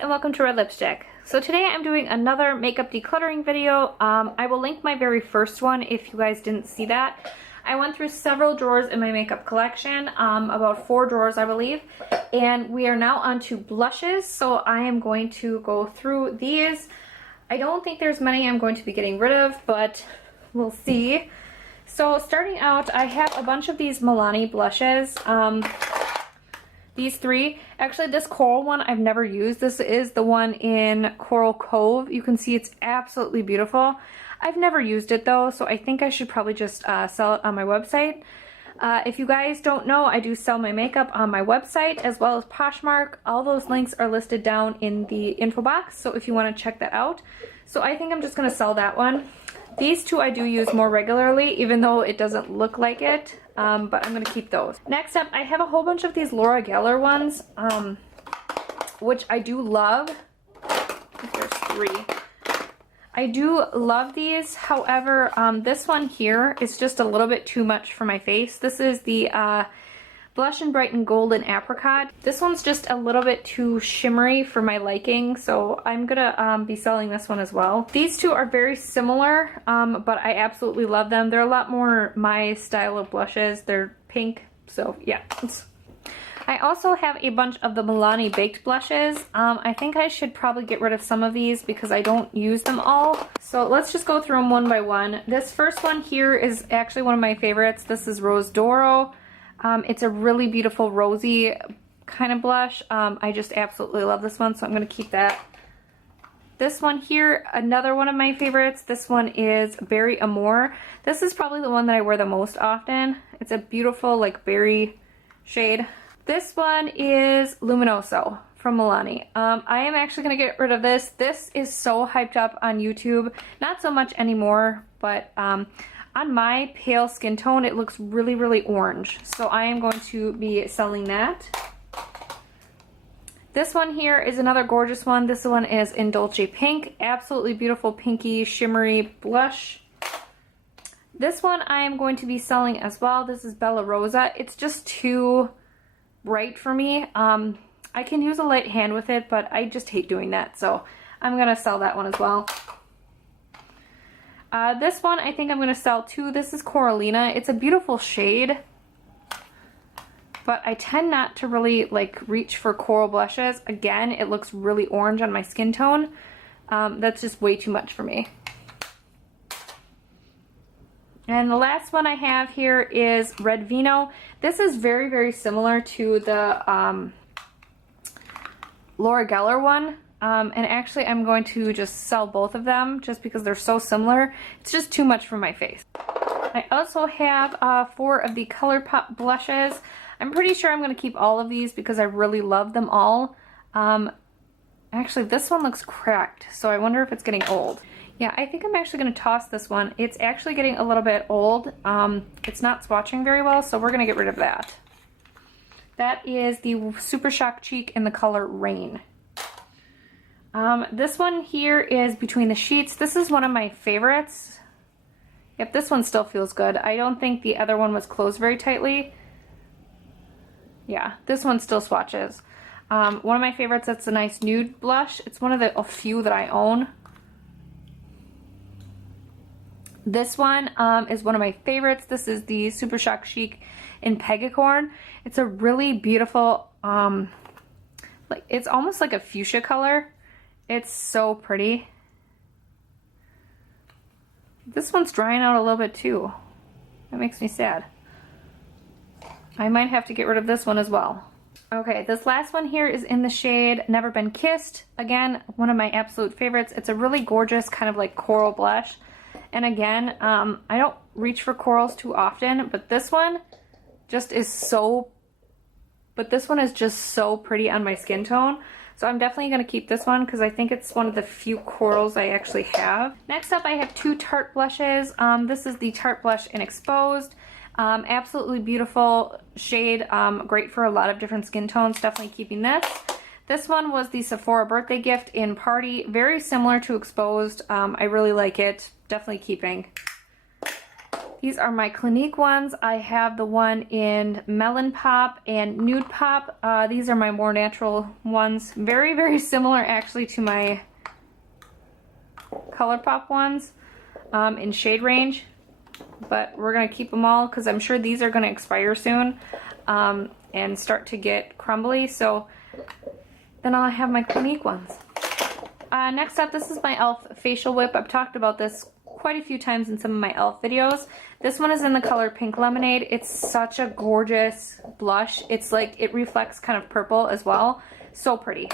and welcome to Red Lipstick. So today I'm doing another makeup decluttering video. I will link my very first one if you guys didn't see that. I went through several drawers in my makeup collection, about 4 drawers I believe, and we are now on to blushes. So I am going to go through these. I don't think there's many I'm going to be getting rid of, but we'll see. So starting out, I have a bunch of these Milani blushes. These 3. Actually, this coral one I've never used. This is the one in Coral Cove. You can see it's absolutely beautiful. I've never used it though, so I think I should probably just sell it on my website. If you guys don't know, I do sell my makeup on my website as well as Poshmark. All those links are listed down in the info box, so if you want to check that out. So I think I'm just going to sell that one. These 2 I do use more regularly, even though it doesn't look like it, but I'm going to keep those. Next up, I have a whole bunch of these Laura Geller ones, which I do love. I think there's 3. I do love these, however, this one here is just a little bit too much for my face. This is the Blush and Brighten Golden Apricot. This one's just a little bit too shimmery for my liking, so I'm gonna be selling this one as well. These 2 are very similar, but I absolutely love them. They're a lot more my style of blushes. They're pink, so yeah. I also have a bunch of the Milani Baked blushes. I think I should probably get rid of some of these because I don't use them all. So let's just go through them one by one. This first one here is actually one of my favorites. This is Rose Doro. It's a really beautiful rosy kind of blush. I just absolutely love this one, so I'm going to keep that. This one here, another one of my favorites. This one is Berry Amour. This is probably the one that I wear the most often. It's a beautiful like berry shade. This one is Luminoso from Milani. I am actually going to get rid of this. This is so hyped up on YouTube. Not so much anymore, but on my pale skin tone, it looks really, really orange. So I am going to be selling that. This one here is another gorgeous one. This one is in Dolce Pink. Absolutely beautiful pinky shimmery blush. This one I am going to be selling as well. This is Bella Rosa. It's just too bright for me. I can use a light hand with it, but I just hate doing that. So I'm going to sell that one as well. This one I think I'm going to sell too. This is Coralina. It's a beautiful shade, but I tend not to really like reach for coral blushes. Again, it looks really orange on my skin tone. That's just way too much for me. And the last one I have here is Red Vino. This is very, very similar to the Laura Geller one. And actually I'm going to just sell both of them just because they're so similar. It's just too much for my face. I also have 4 of the ColourPop blushes. I'm pretty sure I'm going to keep all of these because I really love them all. Actually, this one looks cracked, so I wonder if it's getting old. Yeah, I think I'm actually going to toss this one. It's actually getting a little bit old. It's not swatching very well, so we're going to get rid of that. That is the Super Shock Cheek in the color Rain. This one here is Between the Sheets. This is one of my favorites. Yep, this one still feels good. I don't think the other one was closed very tightly. Yeah, this one still swatches. One of my favorites, that's a nice nude blush. It's one of the few that I own. This one is one of my favorites. This is the Super Shock Chic in Pegacorn. It's a really beautiful, like it's almost like a fuchsia color. It's so pretty. This one's drying out a little bit too. That makes me sad. I might have to get rid of this one as well. Okay, this last one here is in the shade Never Been Kissed. Again, one of my absolute favorites. It's a really gorgeous kind of like coral blush. And again, I don't reach for corals too often, but this one just is so, just so pretty on my skin tone. So I'm definitely going to keep this one because I think it's one of the few corals I actually have. Next up, I have 2 Tarte blushes. This is the Tarte blush in Exposed. Absolutely beautiful shade, great for a lot of different skin tones. Definitely keeping this. This one was the Sephora birthday gift in Party. Very similar to Exposed. I really like it. Definitely keeping. These are my Clinique ones. I have the one in Melon Pop and Nude Pop. These are my more natural ones. Very, very similar actually to my ColourPop ones in shade range. But we're going to keep them all because I'm sure these are going to expire soon and start to get crumbly. So then I'll have my Clinique ones. Next up, this is my e.l.f. facial whip. I've talked about this quite a few times in some of my e.l.f. videos. This one is in the color Pink Lemonade. It's such a gorgeous blush. It's like, it reflects kind of purple as well. So pretty.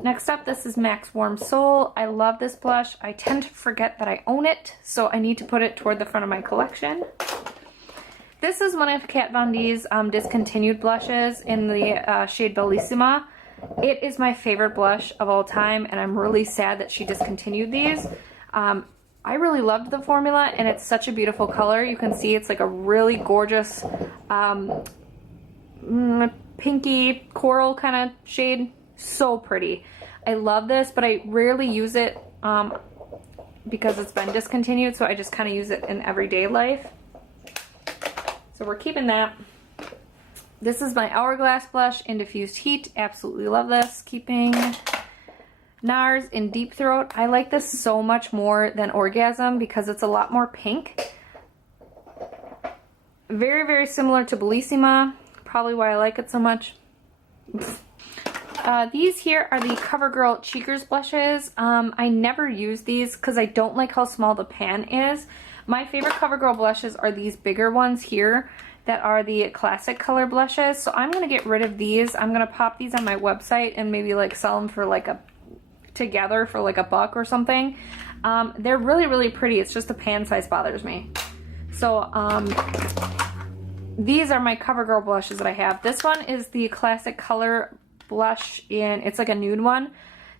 Next up, this is MAC's Warm Soul. I love this blush. I tend to forget that I own it, so I need to put it toward the front of my collection. This is one of Kat Von D's discontinued blushes in the shade Bellissima. It is my favorite blush of all time, and I'm really sad that she discontinued these. I really loved the formula, and it's such a beautiful color. You can see it's like a really gorgeous pinky coral kind of shade. So pretty. I love this, but I rarely use it because it's been discontinued, so I just kind of use it in everyday life. So we're keeping that. This is my Hourglass blush in Diffused Heat. Absolutely love this. Keeping NARS in Deep Throat. I like this so much more than Orgasm because it's a lot more pink. Very, very similar to Bellissima. Probably why I like it so much. These here are the CoverGirl Cheekers blushes. I never use these because I don't like how small the pan is. My favorite CoverGirl blushes are these bigger ones here that are the classic color blushes. So I'm going to get rid of these. I'm going to pop these on my website and maybe like sell them for like together for like $1 or something. They're really, really pretty. It's just the pan size bothers me. So these are my CoverGirl blushes that I have. This one is the classic color blush in, it's like a nude one.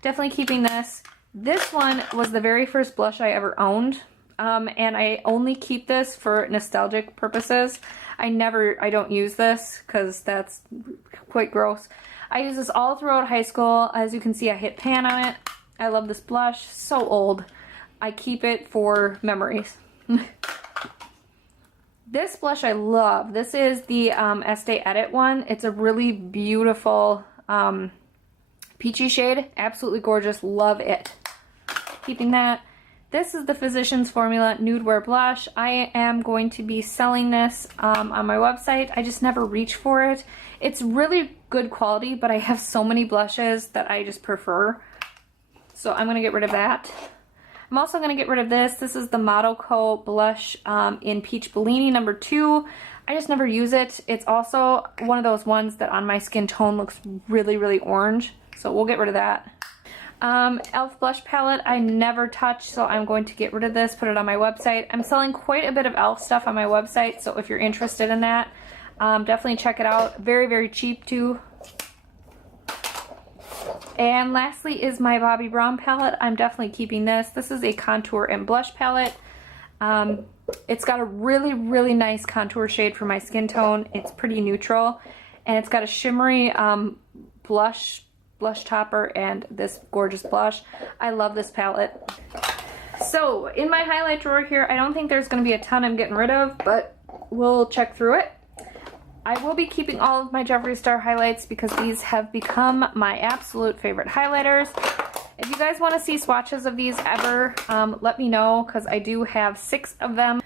Definitely keeping this. This one was the very first blush I ever owned. And I only keep this for nostalgic purposes. I don't use this because that's quite gross. I use this all throughout high school. As you can see, I hit pan on it. I love this blush. So old. I keep it for memories. This blush I love. This is the Estee Edit one. It's a really beautiful peachy shade. Absolutely gorgeous. Love it. Keeping that. This is the Physicians Formula Nude Wear Blush. I am going to be selling this on my website. I just never reach for it. It's really good quality, but I have so many blushes that I just prefer. So I'm going to get rid of that. I'm also going to get rid of this. This is the Motto Co. blush in Peach Bellini number 2. I just never use it. It's also one of those ones that on my skin tone looks really, really orange. So we'll get rid of that. e.l.f. blush palette I never touch, so I'm going to get rid of this, put it on my website. I'm selling quite a bit of e.l.f. stuff on my website, so if you're interested in that, definitely check it out. Very, very cheap too. And lastly is my Bobbi Brown palette. I'm definitely keeping this. This is a contour and blush palette. It's got a really, really nice contour shade for my skin tone. It's pretty neutral, and it's got a shimmery blush topper and this gorgeous blush. I love this palette. So in my highlight drawer here, I don't think there's going to be a ton I'm getting rid of, but we'll check through it. I will be keeping all of my Jeffree Star highlights because these have become my absolute favorite highlighters. If you guys want to see swatches of these ever, let me know because I do have 6 of them.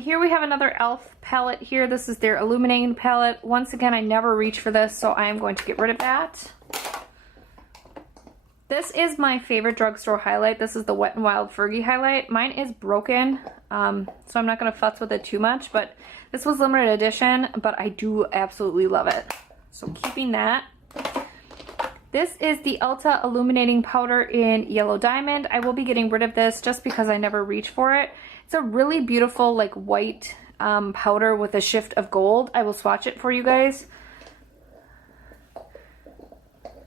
Here we have another e.l.f. palette here. This is their Illuminating palette. Once again, I never reach for this, so I am going to get rid of that. This is my favorite drugstore highlight. This is the Wet n Wild Fergie highlight. Mine is broken, so I'm not going to futz with it too much, but this was limited edition, but I do absolutely love it. So keeping that. This is the Ulta Illuminating Powder in Yellow Diamond. I will be getting rid of this just because I never reach for it. It's a really beautiful like white powder with a shift of gold. I will swatch it for you guys.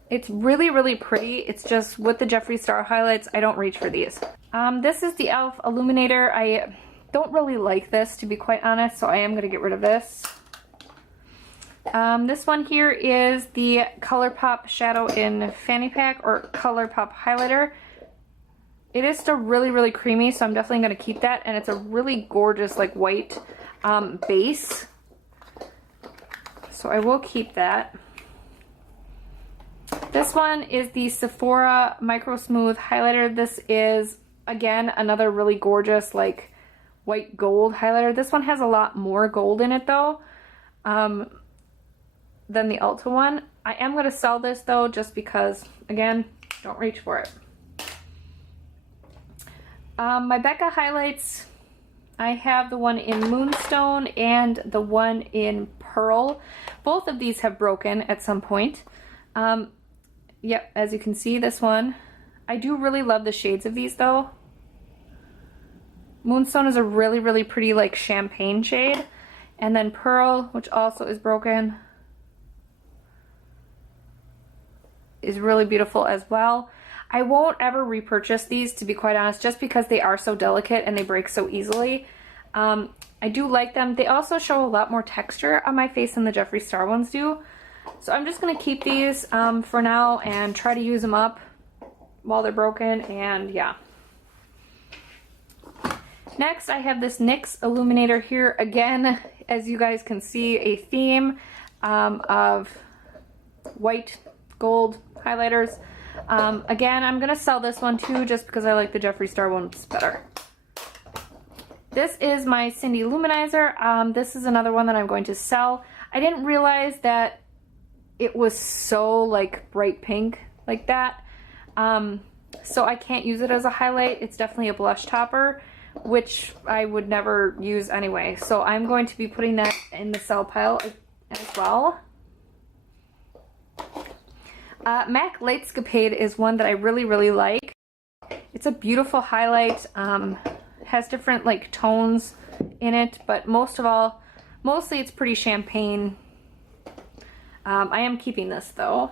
It's really, really pretty. It's just with the Jeffree Star highlights, I don't reach for these. This is the e.l.f. Illuminator. I don't really like this, to be quite honest, so I am going to get rid of this. This one here is the ColourPop Shadow in Fanny Pack, or ColourPop Highlighter. It is still really, really creamy, so I'm definitely going to keep that. And it's a really gorgeous, like, white base. So I will keep that. This one is the Sephora Micro Smooth Highlighter. This is, again, another really gorgeous, like, white gold highlighter. This one has a lot more gold in it, though, than the Ulta one. I am going to sell this, though, just because, again, don't reach for it. My Becca highlights, I have the one in Moonstone and the one in Pearl. Both of these have broken at some point. Yep, as you can see, this one. I do really love the shades of these, though. Moonstone is a really, really pretty, like, champagne shade. And then Pearl, which also is broken, is really beautiful as well. I won't ever repurchase these, to be quite honest, just because they are so delicate and they break so easily. I do like them. They also show a lot more texture on my face than the Jeffree Star ones do. So I'm just going to keep these for now and try to use them up while they're broken, and yeah. Next, I have this NYX Illuminator here. Again, as you guys can see, a theme of white gold highlighters. Again, I'm going to sell this one too, just because I like the Jeffree Star ones better. This is my Cindy Luminizer. This is another one that I'm going to sell. I didn't realize that it was so, like, bright pink like that. So I can't use it as a highlight. It's definitely a blush topper, which I would never use anyway. So I'm going to be putting that in the sell pile as well. MAC Lightscapade is one that I really, really like. It's a beautiful highlight. Has different, like, tones in it, but mostly it's pretty champagne. I am keeping this, though.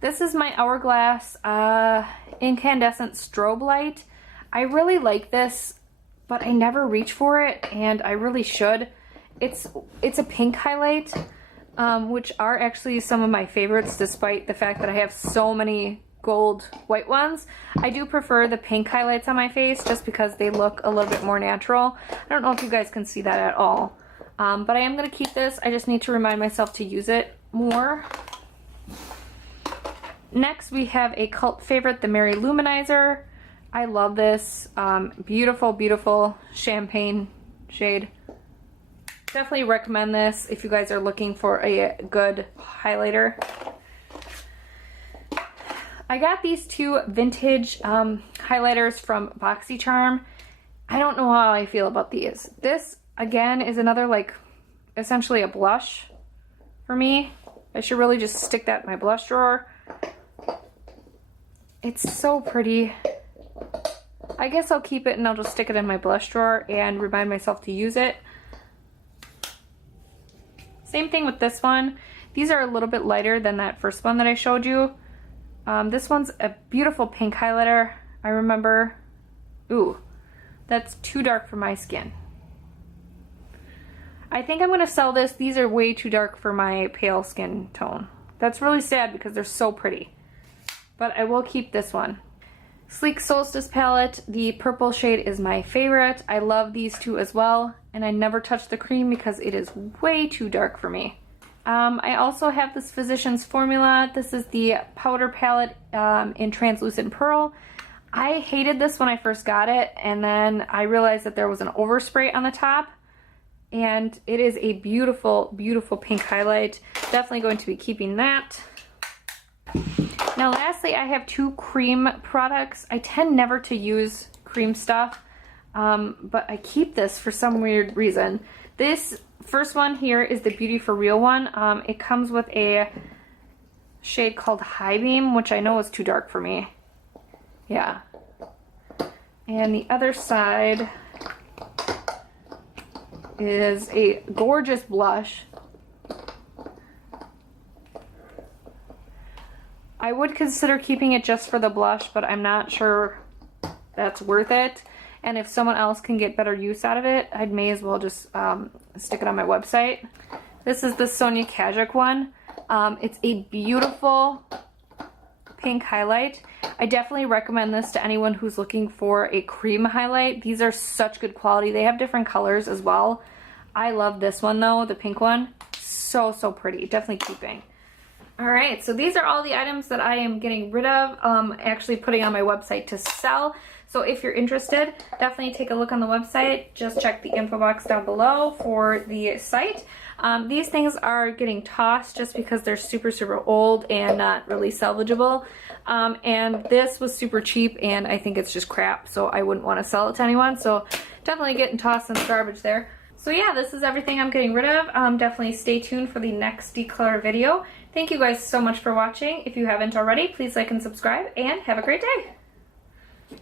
This is my Hourglass Incandescent Strobe Light. I really like this, but I never reach for it, and I really should. It's a pink highlight. Which are actually some of my favorites, despite the fact that I have so many gold white ones. I do prefer the pink highlights on my face just because they look a little bit more natural. I don't know if you guys can see that at all. But I am going to keep this. I just need to remind myself to use it more. Next, we have a cult favorite, the Mary Luminizer. I love this. Beautiful, beautiful champagne shade. Definitely recommend this if you guys are looking for a good highlighter. I got these two vintage highlighters from BoxyCharm. I don't know how I feel about these. This, again, is another, like, essentially a blush for me. I should really just stick that in my blush drawer. It's so pretty. I guess I'll keep it and I'll just stick it in my blush drawer and remind myself to use it. Same thing with this one. These are a little bit lighter than that first one that I showed you. This one's a beautiful pink highlighter. I remember. Ooh, that's too dark for my skin. I think I'm going to sell this. These are way too dark for my pale skin tone. That's really sad because they're so pretty. But I will keep this one. Sleek Solstice palette. The purple shade is my favorite. I love these two as well. And I never touch the cream because it is way too dark for me. I also have this Physicians Formula. This is the powder palette in Translucent Pearl. I hated this when I first got it, and then I realized that there was an overspray on the top. And it is a beautiful, beautiful pink highlight. Definitely going to be keeping that. Now lastly, I have two cream products. I tend never to use cream stuff, but I keep this for some weird reason. This first one here is the Beauty for Real one. It comes with a shade called High Beam, which I know is too dark for me. Yeah. And the other side is a gorgeous blush. I would consider keeping it just for the blush, but I'm not sure that's worth it. And if someone else can get better use out of it, I may as well just stick it on my website. This is the Sonia Kajik one. It's a beautiful pink highlight. I definitely recommend this to anyone who's looking for a cream highlight. These are such good quality. They have different colors as well. I love this one though, the pink one. So, so pretty. Definitely keeping. Alright, so these are all the items that I am getting rid of, actually putting on my website to sell. So if you're interested, definitely take a look on the website. Just check the info box down below for the site. These things are getting tossed just because they're super, super old and not really salvageable. And this was super cheap and I think it's just crap, so I wouldn't want to sell it to anyone. So definitely getting tossed in the garbage there. So yeah, this is everything I'm getting rid of. Definitely stay tuned for the next declutter video. Thank you guys so much for watching. If you haven't already, please like and subscribe and have a great day.